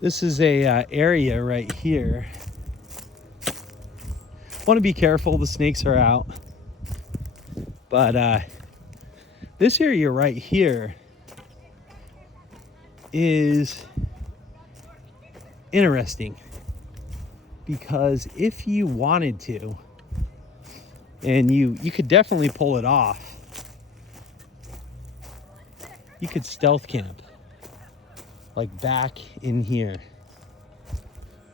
This is a area right here. Want to be careful, the snakes are out. But this area right here is interesting because if you wanted to, and you could definitely pull it off, you could stealth camp like back in here.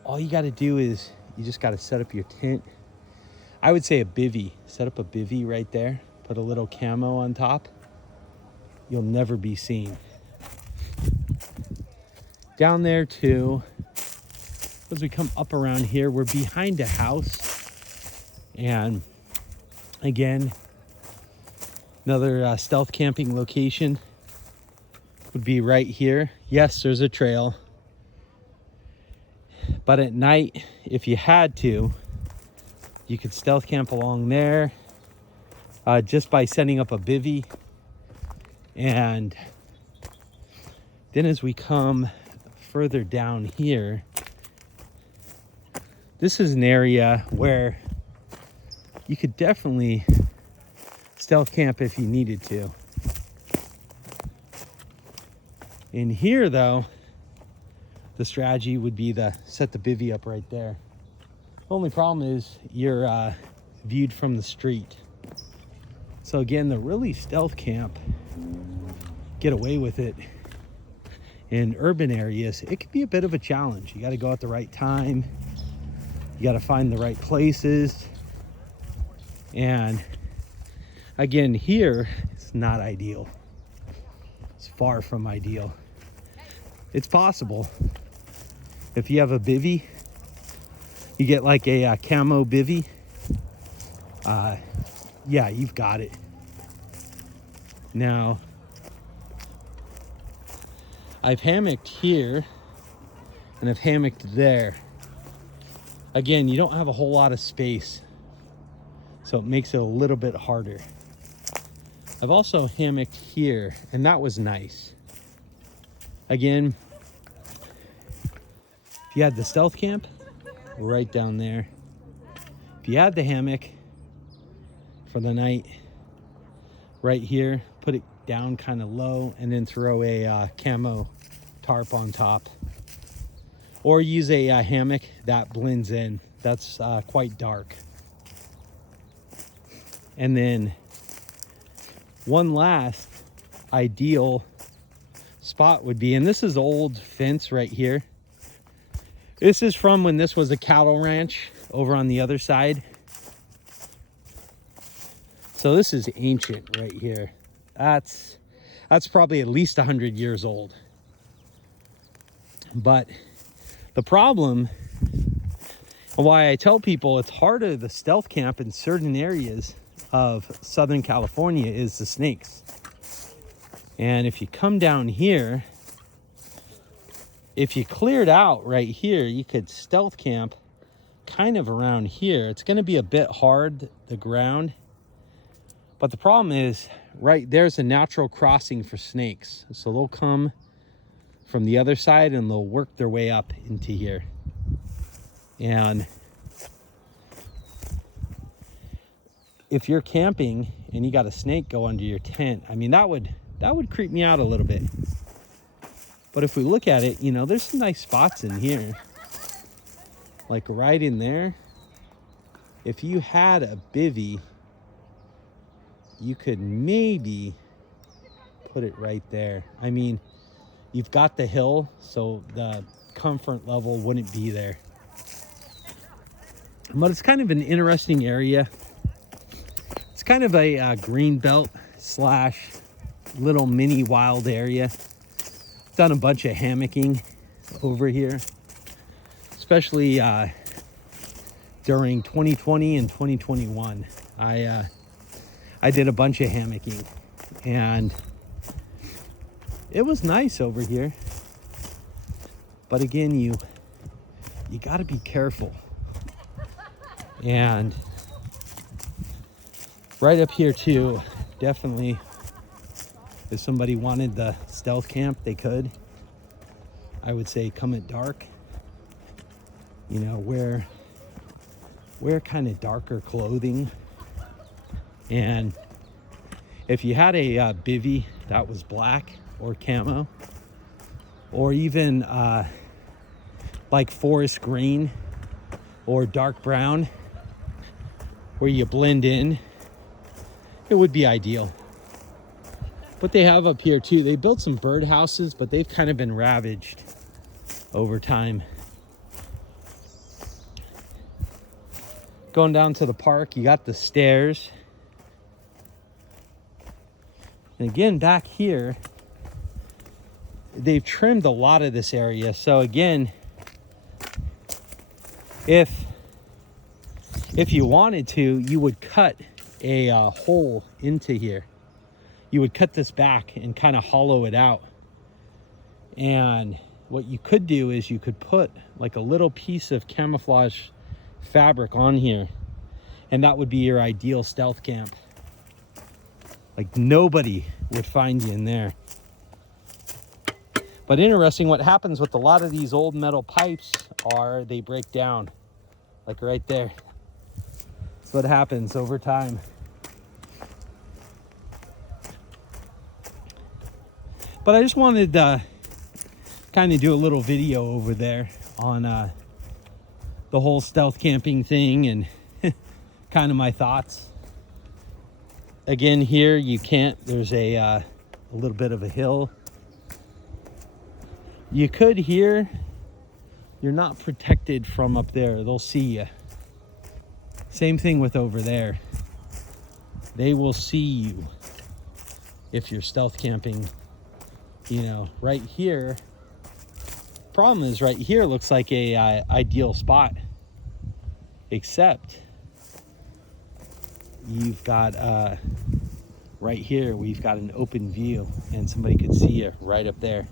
All you got to do is you just got to set up your tent. I would say a bivvy. Set up a bivvy right there. Put a little camo on top. You'll never be seen. Down there too, as we come up around here, we're behind a house. And again, another stealth camping location would be right here. Yes, there's a trail. But at night, if you had to, you could stealth camp along there just by setting up a bivvy. And then as we come further down here, this is an area where you could definitely stealth camp if you needed to. In here though, the strategy would be to set the bivvy up right there. The only problem is you're viewed from the street. So again, the really stealth camp, get away with it in urban areas, it could be a bit of a challenge. You got to go at the right time. You got to find the right places. And again, here, it's not ideal. It's far from ideal. It's possible. If you have a bivvy, you get like a camo bivvy. Yeah, you've got it. Now, I've hammocked here and I've hammocked there. Again, you don't have a whole lot of space, so it makes it a little bit harder. I've also hammocked here, and that was nice. Again, if you had the stealth camp, right down there. If you had the hammock for the night, right here, put it down kind of low, and then throw a camo tarp on top. Or use a hammock that blends in. That's quite dark. And then one last ideal spot would be, and this is old fence right here. This is from when this was a cattle ranch over on the other side. So this is ancient right here. That's probably at least 100 years old. But the problem, why I tell people it's harder to stealth camp in certain areas of Southern California, is the snakes. And if you come down here, if you cleared out right here, you could stealth camp kind of around here. It's going to be a bit hard, the ground. But the problem is, right there's a natural crossing for snakes. So they'll come from the other side and they'll work their way up into here. And if you're camping and you got a snake go under your tent, I mean, that would creep me out a little bit. But if we look at it, you know, there's some nice spots in here. Like right in there. If you had a bivvy, you could maybe put it right there. I mean, you've got the hill, so the comfort level wouldn't be there. But it's kind of an interesting area. It's kind of a green belt slash little mini wild area. Done a bunch of hammocking over here, especially during 2020 and 2021. I did a bunch of hammocking, and it was nice over here. But again, you got to be careful. And right up here too, definitely, if somebody wanted the stealth camp, they could. I would say come at dark. You know, wear kind of darker clothing. And if you had a bivy that was black or camo, or even like forest green or dark brown, where you blend in, it would be ideal. What they have up here too, they built some bird houses, but they've kind of been ravaged over time. Going down to the park, you got the stairs. And again, back here, they've trimmed a lot of this area. So again, if you wanted to, you would cut a hole into here. You would cut this back and kind of hollow it out. And what you could do is you could put like a little piece of camouflage fabric on here, and that would be your ideal stealth camp. Like nobody would find you in there. But interesting, what happens with a lot of these old metal pipes are they break down, like right there. That's what happens over time. But I just wanted to kind of do a little video over there on the whole stealth camping thing and kind of my thoughts. Again, here you can't, there's a little bit of a hill. You could here, you're not protected from up there. They'll see you. Same thing with over there. They will see you if you're stealth camping. You know, right here, problem is right here looks like a ideal spot, except you've got right here, we've got an open view and somebody could see you right up there.